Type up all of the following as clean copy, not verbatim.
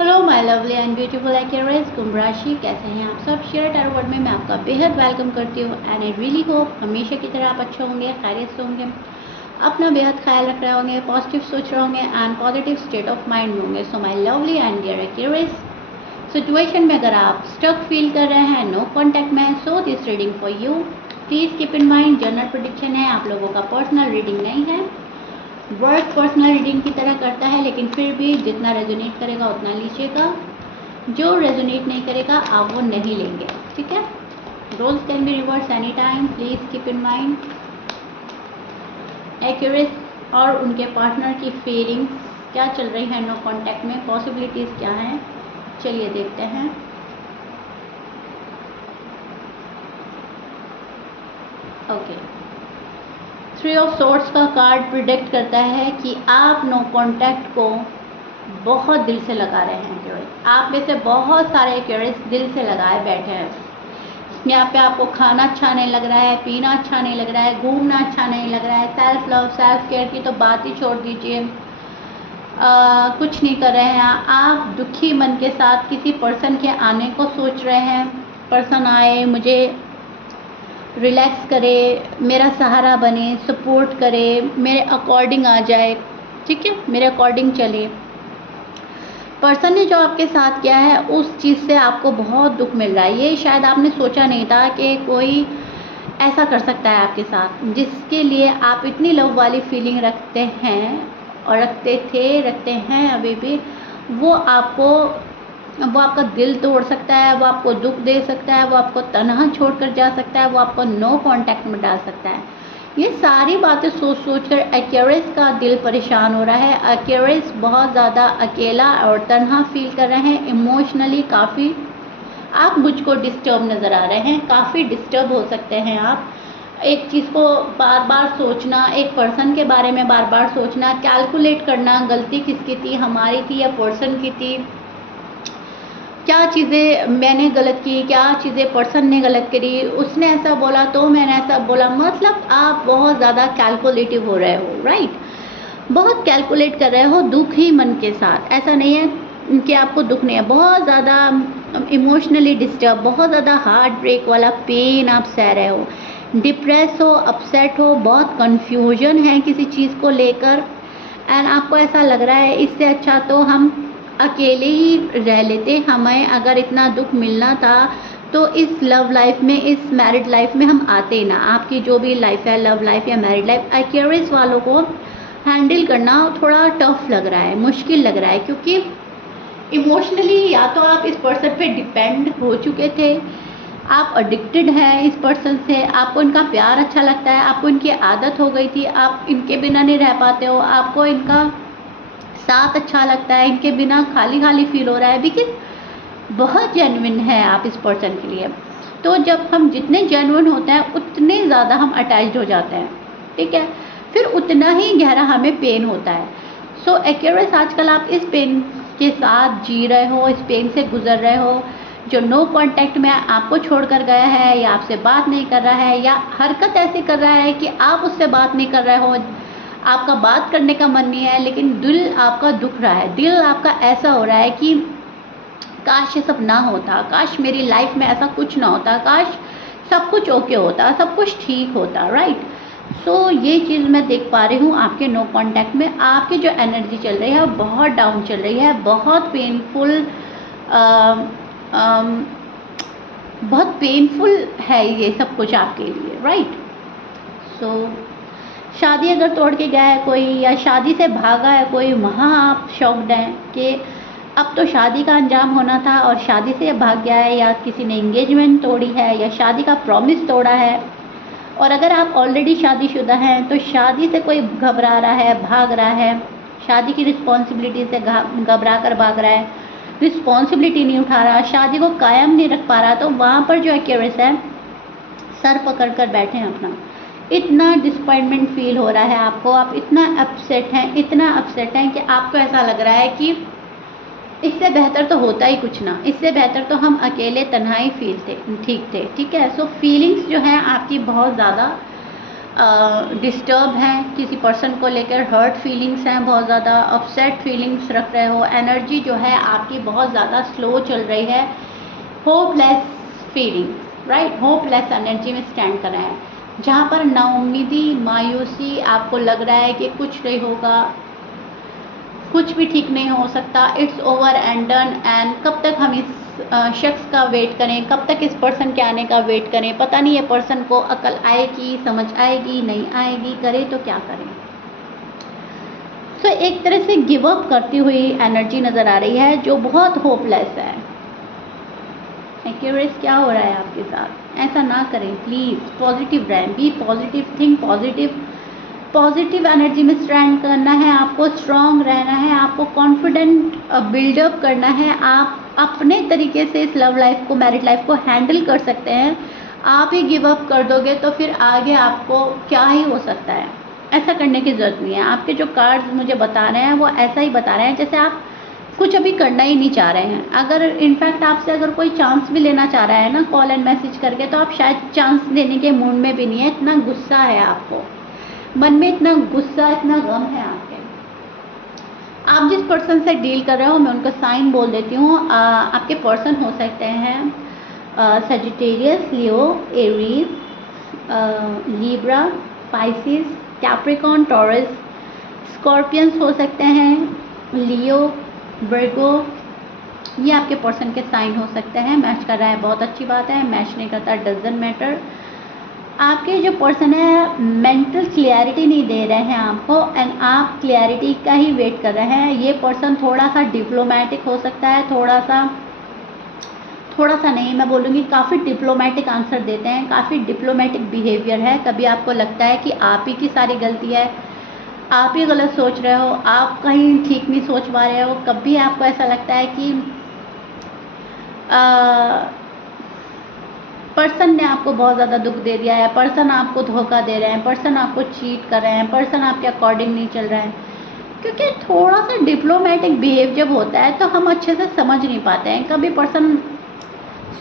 Hello my lovely and beautiful accurates, कुंभ राशि, कैसे हैं आप सब। शेयर टैरो वर्ड में मैं आपका बेहद वेलकम करती हूँ एंड आई रियली होप हमेशा की तरह आप अच्छे होंगे, खैरियत से होंगे, अपना बेहद ख्याल रख रहे होंगे, पॉजिटिव सोच रहे होंगे and positive state of mind में होंगे। So my lovely and dear accurates, situation में अगर आप स्टक फील कर रहे हैं, नो कॉन्टैक्ट में, so this reading for you. Please keep in mind general prediction है, आप लोगों का पर्सनल रीडिंग नहीं है। वर्क पर्सनल रीडिंग की तरह करता है, लेकिन फिर भी जितना रेजोनेट करेगा उतना लीजिएगा, जो रेजोनेट नहीं करेगा आप वो नहीं लेंगे, ठीक है। Roles can be reverse any time, please keep in mind. Accurate और उनके पार्टनर की फीलिंग्स क्या चल रही है नो कॉन्टैक्ट में, पॉसिबिलिटीज क्या हैं, चलिए देखते हैं। ओके, 3 ऑफ सोर्ड्स का कार्ड प्रिडिक्ट करता है कि आप नो कॉन्टैक्ट को बहुत दिल से लगा रहे हैं। एक्यूरेट आप में से बहुत सारे एक्यूरेट्स दिल से लगाए बैठे हैं। यहाँ पे आपको खाना अच्छा नहीं लग रहा है, पीना अच्छा नहीं लग रहा है, घूमना अच्छा नहीं लग रहा है, सेल्फ लव सेल्फ केयर की तो बात ही छोड़ दीजिए, कुछ नहीं कर रहे हैं आप। दुखी मन के साथ किसी पर्सन के आने को सोच रहे हैं, पर्सन आए, मुझे रिलैक्स करे, मेरा सहारा बने, सपोर्ट करे, मेरे अकॉर्डिंग आ जाए, ठीक है, मेरे अकॉर्डिंग चले। पर्सन ने जो आपके साथ किया है उस चीज़ से आपको बहुत दुख मिल रहा है। ये शायद आपने सोचा नहीं था कि कोई ऐसा कर सकता है आपके साथ, जिसके लिए आप इतनी लव वाली फीलिंग रखते हैं और रखते थे, रखते हैं अभी भी। वो आपका दिल तोड़ सकता है, वो आपको दुख दे सकता है, वो आपको तनहा छोड़कर जा सकता है, वो आपको नो कांटेक्ट में डाल सकता है। ये सारी बातें सोच सोच कर एक्यूरेट्स का दिल परेशान हो रहा है। एक्यूरेट्स बहुत ज़्यादा अकेला और तन्हा फील कर रहे हैं, इमोशनली काफ़ी आप मुझको डिस्टर्ब नज़र आ रहे हैं, काफ़ी डिस्टर्ब हो सकते हैं आप। एक चीज़ को बार बार सोचना, एक पर्सन के बारे में बार बार सोचना, कैलकुलेट करना, गलती किसकी थी, हमारी थी या पर्सन की थी, क्या चीज़ें मैंने गलत की, क्या चीज़ें पर्सन ने गलत करी, उसने ऐसा बोला तो मैंने ऐसा बोला। मतलब आप बहुत ज़्यादा कैलकुलेटिव हो रहे हो, राइट, बहुत कैलकुलेट कर रहे हो दुखी मन के साथ। ऐसा नहीं है कि आपको दुख नहीं है, बहुत ज़्यादा इमोशनली डिस्टर्ब, बहुत ज़्यादा हार्ट ब्रेक वाला पेन आप सह रहे हो, डिप्रेस हो, अपसेट हो, बहुत कन्फ्यूजन है किसी चीज़ को लेकर एंड आपको ऐसा लग रहा है इससे अच्छा तो हम अकेले ही रह लेते, हमें अगर इतना दुख मिलना था तो इस लव लाइफ में, इस मैरिड लाइफ में हम आते ना। आपकी जो भी लाइफ है, लव लाइफ या मैरिड लाइफ, एक्यूरेट्स वालों को हैंडल करना थोड़ा टफ लग रहा है, मुश्किल लग रहा है, क्योंकि इमोशनली या तो आप इस पर्सन पे डिपेंड हो चुके थे, आप एडिक्टेड हैं इस पर्सन से, आपको इनका प्यार अच्छा लगता है, आपको इनकी आदत हो गई थी, आप इनके बिना नहीं रह पाते हो, आपको इनका साथ अच्छा लगता है, इनके बिना खाली खाली फील हो रहा है, बिकॉज बहुत जेन्युइन है आप इस पर्सन के लिए। तो जब हम जितने जेन्युइन होते हैं उतने ज़्यादा हम अटैच्ड हो जाते हैं, ठीक है, फिर उतना ही गहरा हमें पेन होता है। सो एक्यूरेट्स आजकल आप इस पेन के साथ जी रहे हो, इस पेन से गुजर रहे हो। जो नो कांटेक्ट में आपको छोड़कर गया है या आपसे बात नहीं कर रहा है या हरकत ऐसी कर रहा है कि आप उससे बात नहीं कर रहे हो, आपका बात करने का मन नहीं है, लेकिन दिल आपका दुख रहा है, दिल आपका ऐसा हो रहा है कि काश ये सब ना होता, काश मेरी लाइफ में ऐसा कुछ ना होता, काश सब कुछ ओके होता, सब कुछ ठीक होता, राइट। सो ये चीज़ मैं देख पा रही हूँ आपके नो कांटेक्ट में। आपकी जो एनर्जी चल रही है वो बहुत डाउन चल रही है, बहुत पेनफुल, बहुत पेनफुल है ये सब कुछ आपके लिए, राइट। सो शादी अगर तोड़ के गया है कोई या शादी से भागा है कोई, वहाँ आप शॉक्ड हैं कि अब तो शादी का अंजाम होना था और शादी से भाग गया है, या किसी ने एंगेजमेंट तोड़ी है या शादी का प्रॉमिस तोड़ा है। और अगर आप ऑलरेडी शादीशुदा हैं तो शादी से कोई घबरा रहा है, भाग रहा है, शादी की रिस्पॉन्सिबिलिटी से घबरा कर भाग रहा है, रिस्पॉन्सिबिलिटी नहीं उठा रहा, शादी को कायम नहीं रख पा रहा, तो वहाँ पर जो एक्यूरेट्स है सर पकड़ कर बैठे हैं अपना। इतना डिसअपॉइंटमेंट फील हो रहा है आपको, आप इतना अपसेट हैं, इतना अपसेट हैं कि आपको ऐसा लग रहा है कि इससे बेहतर तो होता ही कुछ ना, इससे बेहतर तो हम अकेले तन्हाई फील थे, ठीक थे, ठीक है। सो फीलिंग्स जो हैं आपकी बहुत ज़्यादा डिस्टर्ब हैं, किसी पर्सन को लेकर हर्ट फीलिंग्स हैं, बहुत ज़्यादा अपसेट फीलिंग्स रख रहे हो, एनर्जी जो है आपकी बहुत ज़्यादा स्लो चल रही है, hopeless feelings, right, hopeless energy में स्टैंड कर रहे हैं, जहाँ पर नाउम्मीदी, मायूसी, आपको लग रहा है कि कुछ नहीं होगा, कुछ भी ठीक नहीं हो सकता, it's over and done, and कब तक हम इस शख्स का वेट करें, कब तक इस पर्सन के आने का वेट करें, पता नहीं ये पर्सन को अकल आएगी, समझ आएगी, नहीं आएगी, करे तो क्या करें। सो एक तरह से गिव अप करती हुई एनर्जी नज़र आ रही है जो बहुत होपलेस है। एक्यूरेस क्या हो रहा है आपके साथ, ऐसा ना करें प्लीज़, पॉजिटिव रहें, be positive, think positive, positive energy में स्टैंड करना है, आपको स्ट्रांग रहना है, आपको कॉन्फिडेंट बिल्डअप करना है, आप अपने तरीके से इस लव लाइफ को, मैरिड लाइफ को हैंडल कर सकते हैं। आप ही गिव अप कर दोगे तो फिर आगे आपको क्या ही हो सकता है, ऐसा करने की ज़रूरत नहीं है। आपके जो कार्ड्स मुझे बता रहे हैं वो ऐसा ही बता रहे हैं जैसे आप कुछ अभी करना ही नहीं चाह रहे हैं। अगर इनफैक्ट आपसे अगर कोई चांस भी लेना चाह रहा है ना कॉल एंड मैसेज करके, तो आप शायद चांस देने के मूड में भी नहीं है, इतना गुस्सा है आपको, मन में इतना गुस्सा, इतना गम है आपके। आप जिस पर्सन से डील कर रहे हो, मैं उनका साइन बोल देती हूँ। आपके पर्सन हो सकते हैं Sagittarius, Leo, Aries, Libra, Pisces, Capricorn, Taurus, Scorpions हो सकते हैं, लियो, वर्गो, ये आपके पर्सन के साइन हो सकते हैं। मैच कर रहा है, बहुत अच्छी बात है, मैच नहीं करता, डजंट मैटर। आपके जो पर्सन है मेंटल क्लियरिटी नहीं दे रहे हैं आपको, एंड आप क्लियरिटी का ही वेट कर रहे हैं। ये पर्सन थोड़ा सा डिप्लोमेटिक हो सकता है, थोड़ा सा नहीं, मैं बोलूँगी काफ़ी डिप्लोमेटिक आंसर देते हैं, काफ़ी डिप्लोमेटिक बिहेवियर है। कभी आपको लगता है कि आप ही की सारी गलती है, आप ही गलत सोच रहे हो, आप कहीं ठीक नहीं सोच पा रहे हो। कभी आपको ऐसा लगता है कि पर्सन ने आपको बहुत ज़्यादा दुख दे दिया है, पर्सन आपको धोखा दे रहे हैं, पर्सन आपको चीट कर रहे हैं, पर्सन आपके अकॉर्डिंग नहीं चल रहा है। क्योंकि थोड़ा सा डिप्लोमेटिक बिहेव जब होता है तो हम अच्छे से समझ नहीं पाते हैं। कभी पर्सन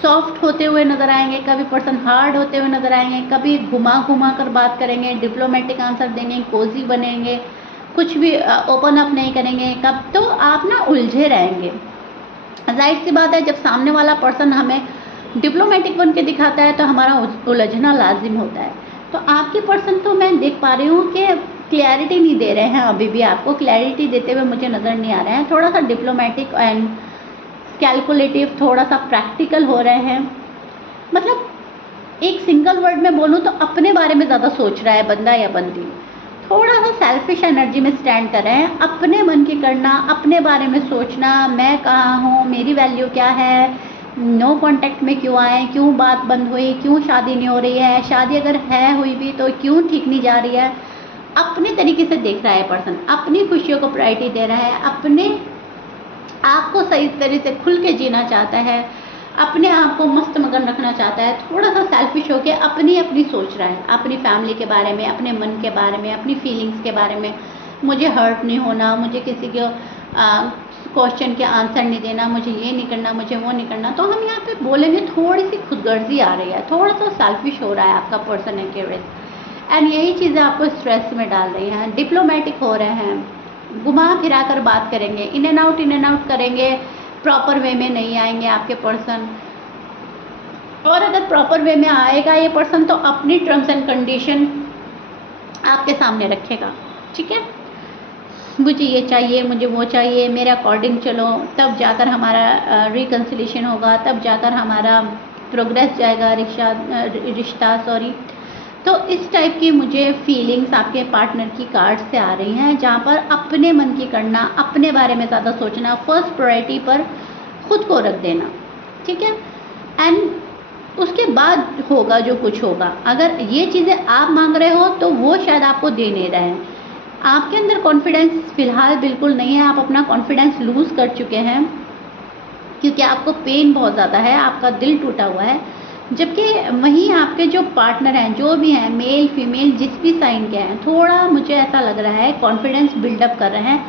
सॉफ्ट होते हुए नज़र आएंगे, कभी पर्सन हार्ड होते हुए नज़र आएंगे, कभी घुमा कर बात करेंगे, डिप्लोमेटिक आंसर देंगे, कोजी बनेंगे, कुछ भी ओपन अप नहीं करेंगे, कब तो आप ना उलझे रहेंगे। जाहिर सी बात है, जब सामने वाला पर्सन हमें डिप्लोमेटिक बन के दिखाता है तो हमारा उलझना लाजिम होता है। तो आपके पर्सन तो मैं देख पा रही हूँ कि क्लैरिटी नहीं दे रहे हैं, अभी भी आपको क्लैरिटी देते हुए मुझे नज़र नहीं आ रहे हैं। थोड़ा सा डिप्लोमेटिक एंड कैलकुलेटिव, थोड़ा सा प्रैक्टिकल हो रहे हैं। मतलब एक सिंगल वर्ड में बोलूँ तो अपने बारे में ज़्यादा सोच रहा है बंदा या बंदी, थोड़ा सा सेल्फिश एनर्जी में स्टैंड कर रहे हैं, अपने मन की करना, अपने बारे में सोचना, मैं कहाँ हूँ, मेरी वैल्यू क्या है, नो कांटेक्ट में क्यों आए, क्यों बात बंद हुई, क्यों शादी नहीं हो रही है, शादी अगर है हुई भी तो क्यों ठीक नहीं जा रही है। अपने तरीके से देख रहा है पर्सन, अपनी खुशियों को प्रायोरिटी दे रहा है, अपने आप को सही तरह से खुल के जीना चाहता है, अपने आप को मस्त मगन रखना चाहता है। थोड़ा सा सेल्फिश होके अपनी सोच रहा है, अपनी फैमिली के बारे में, अपने मन के बारे में, अपनी फीलिंग्स के बारे में। मुझे हर्ट नहीं होना, मुझे किसी के क्वेश्चन के आंसर नहीं देना, मुझे ये नहीं करना, मुझे वो नहीं करना। तो हम यहाँ पे बोलेंगे थोड़ी सी खुदगर्जी आ रही है, थोड़ा सा सेल्फिश हो रहा है आपका पर्सन एक्यूरेस, एंड यही चीज़ें आपको स्ट्रेस में डाल रही हैं। डिप्लोमेटिक हो रहे हैं, घुमा फिरा कर बात करेंगे, इन एंड आउट करेंगे, प्रॉपर वे में नहीं आएंगे आपके पर्सन। और अगर प्रॉपर वे में आएगा ये पर्सन तो अपनी टर्म्स एंड कंडीशन आपके सामने रखेगा, ठीक है, मुझे ये चाहिए, मुझे वो चाहिए, मेरे अकॉर्डिंग चलो, तब जाकर हमारा रिकन्सिलेशन होगा, तब जाकर हमारा प्रोग्रेस जाएगा रिश्ता। तो इस टाइप की मुझे फीलिंग्स आपके पार्टनर की कार्ड से आ रही हैं, जहाँ पर अपने मन की करना, अपने बारे में ज़्यादा सोचना, फर्स्ट प्रायोरिटी पर खुद को रख देना, ठीक है, एंड उसके बाद होगा जो कुछ होगा। अगर ये चीज़ें आप मांग रहे हो तो वो शायद आपको दे नहीं रहे हैं। आपके अंदर कॉन्फिडेंस फ़िलहाल बिल्कुल नहीं है, आप अपना कॉन्फिडेंस लूज़ कर चुके हैं क्योंकि आपको पेन बहुत ज़्यादा है, आपका दिल टूटा हुआ है। जबकि वहीं आपके जो पार्टनर हैं, जो भी हैं, मेल फीमेल जिस भी साइन के हैं, थोड़ा मुझे ऐसा लग रहा है कॉन्फिडेंस बिल्डअप कर रहे हैं,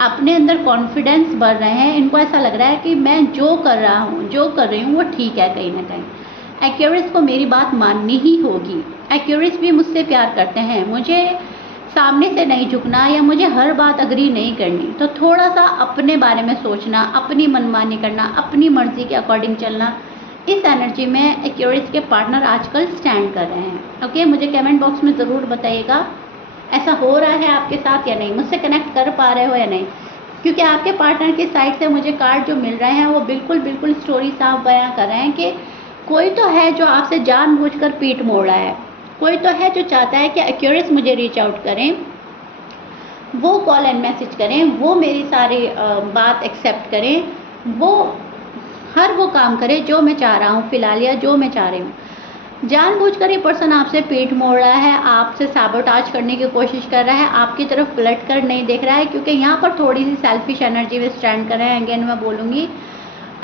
अपने अंदर कॉन्फिडेंस बढ़ रहे हैं। इनको ऐसा लग रहा है कि मैं जो कर रहा हूँ, जो कर रही हूँ वो ठीक है कहीं ना कहीं, एक्यूरियस को मेरी बात माननी ही होगी। एक्यूरियस भी मुझसे प्यार करते हैं, मुझे सामने से नहीं झुकना या मुझे हर बात अग्री नहीं करनी। तो थोड़ा सा अपने बारे में सोचना, अपनी मनमानी करना, अपनी मर्जी के अकॉर्डिंग चलना, इस एनर्जी में एक्यूरियस के पार्टनर आजकल स्टैंड कर रहे हैं। ओके, मुझे कमेंट बॉक्स में ज़रूर बताइएगा ऐसा हो रहा है आपके साथ या नहीं, मुझसे कनेक्ट कर पा रहे हो या नहीं। क्योंकि आपके पार्टनर की साइड से मुझे कार्ड जो मिल रहे हैं वो बिल्कुल स्टोरी साफ बयां कर रहे हैं कि कोई तो है जो आपसे जानबूझकर पीठ मोड़ रहा है, कोई तो है जो चाहता है कि एक्यूरियस मुझे रीच आउट करें, वो कॉल एंड मैसेज करें, वो मेरी सारी बात एक्सेप्ट करें, वो हर वो काम करे जो मैं चाह रहा हूँ फिलहाल, या जो मैं चाह रही हूँ। जानबूझकर ये पर्सन आपसे पीठ मोड़ रहा है, आपसे सैबोटाज करने की कोशिश कर रहा है, आपकी तरफ पलट कर नहीं देख रहा है, क्योंकि यहाँ पर थोड़ी सी सेल्फिश एनर्जी में स्टैंड कर रहे हैं। अगेन मैं बोलूँगी,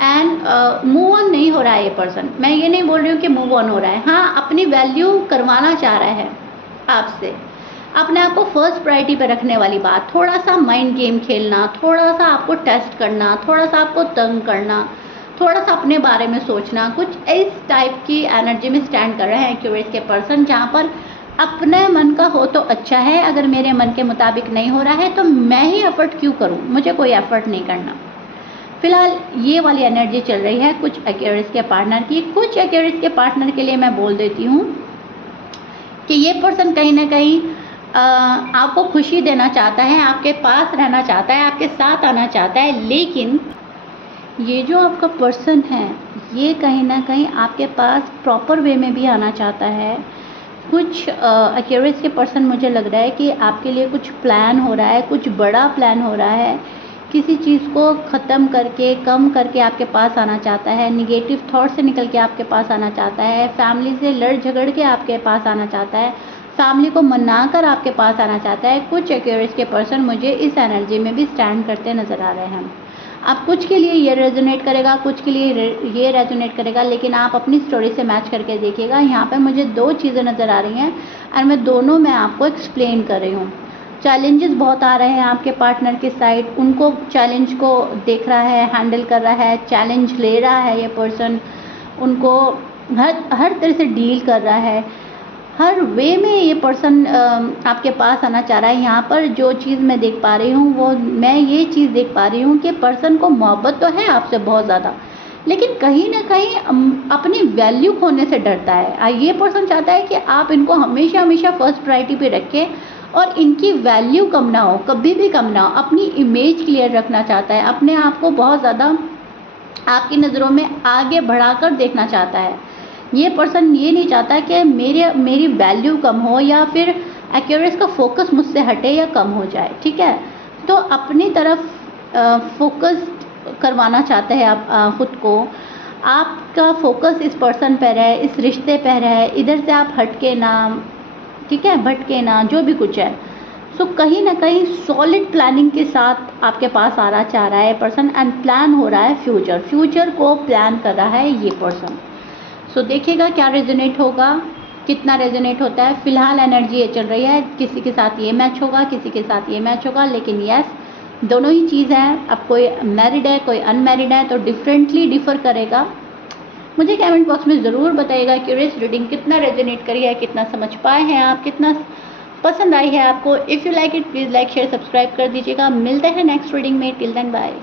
एंड मूव ऑन नहीं हो रहा है ये पर्सन। मैं ये नहीं बोल रही हूँ कि मूव ऑन हो रहा है, हाँ अपनी वैल्यू करवाना चाह रहा है आपसे, अपने आप को फर्स्ट प्रायोरिटी पे रखने वाली बात, थोड़ा सा माइंड गेम खेलना, थोड़ा सा आपको टेस्ट करना, थोड़ा सा आपको तंग करना, थोड़ा सा अपने बारे में सोचना, कुछ इस टाइप की एनर्जी में स्टैंड कर रहे हैं एक्यूरियस के पर्सन, जहाँ पर अपने मन का हो तो अच्छा है, अगर मेरे मन के मुताबिक नहीं हो रहा है तो मैं ही एफर्ट क्यों करूँ, मुझे कोई एफर्ट नहीं करना। फिलहाल ये वाली एनर्जी चल रही है कुछ एक्यूरियस के पार्टनर की। कुछ एक्यूरियस के पार्टनर के लिए मैं बोल देती हूँ कि ये पर्सन कहीं ना कहीं आपको खुशी देना चाहता है, आपके पास रहना चाहता है, आपके साथ आना चाहता है, लेकिन ये जो आपका पर्सन है ये कहीं ना कहीं आपके पास प्रॉपर वे में भी आना चाहता है। कुछ एक्यूरियस के पर्सन मुझे लग रहा है कि आपके लिए कुछ प्लान हो रहा है, कुछ बड़ा प्लान हो रहा है, किसी चीज़ को ख़त्म करके कम करके आपके पास आना चाहता है, निगेटिव थॉट से निकल के आपके पास आना चाहता है, फैमिली से लड़ झगड़ के आपके पास आना चाहता है, फैमिली को मनाकर आपके पास आना चाहता है। कुछ एक्यूरियस के पर्सन मुझे इस एनर्जी में भी स्टैंड करते नज़र आ रहे हैं। अब कुछ के लिए ये रेजोनेट करेगा, कुछ के लिए ये रेजोनेट करेगा, लेकिन आप अपनी स्टोरी से मैच करके देखिएगा। यहाँ पे मुझे दो चीज़ें नज़र आ रही हैं और मैं दोनों में आपको एक्सप्लेन कर रही हूँ। चैलेंजेस बहुत आ रहे हैं आपके पार्टनर के साइड, उनको चैलेंज को देख रहा है, हैंडल कर रहा है, चैलेंज ले रहा है ये पर्सन, उनको हर तरह से डील कर रहा है, हर वे में ये पर्सन आपके पास आना चाह रहा है। यहाँ पर जो चीज़ मैं देख पा रही हूँ वो मैं ये चीज़ देख पा रही हूँ कि पर्सन को मोहब्बत तो है आपसे बहुत ज़्यादा, लेकिन कहीं ना कहीं अपनी वैल्यू खोने से डरता है। ये पर्सन चाहता है कि आप इनको हमेशा हमेशा फर्स्ट प्रायोरिटी पे रखें और इनकी वैल्यू कम ना हो, कभी भी कम ना हो। अपनी इमेज क्लियर रखना चाहता है, अपने आप को बहुत ज़्यादा आपकी नज़रों में आगे बढ़ाकर देखना चाहता है। ये पर्सन ये नहीं चाहता कि मेरी वैल्यू कम हो या फिर एक्यूरियस का फोकस मुझसे हटे या कम हो जाए, ठीक है। तो अपनी तरफ फोकस करवाना चाहते हैं आप खुद को, आपका फोकस इस पर्सन पर है, इस रिश्ते पर है, इधर से आप हटके ना, ठीक है, भटके ना, जो भी कुछ है। सो कहीं ना कहीं सॉलिड प्लानिंग के साथ आपके पास आना चाह रहा है पर्सन, एंड प्लान हो रहा है फ्यूचर को प्लान कर रहा है ये पर्सन। सो देखिएगा क्या रेजोनेट होगा, कितना रेजोनेट होता है। फिलहाल एनर्जी ये चल रही है, किसी के साथ ये मैच होगा, किसी के साथ ये मैच होगा, लेकिन यस दोनों ही चीज़ है। अब कोई मैरिड है, कोई अनमैरिड है, तो डिफरेंटली डिफ़र करेगा। मुझे कमेंट बॉक्स में ज़रूर बताइएगा क्यूरियस रीडिंग कितना रेजोनेट करी है, कितना समझ पाए हैं आप, कितना पसंद आई है आपको। If you like it please like share subscribe कर दीजिएगा। मिलते हैं नेक्स्ट रीडिंग में, टिल देन बाय।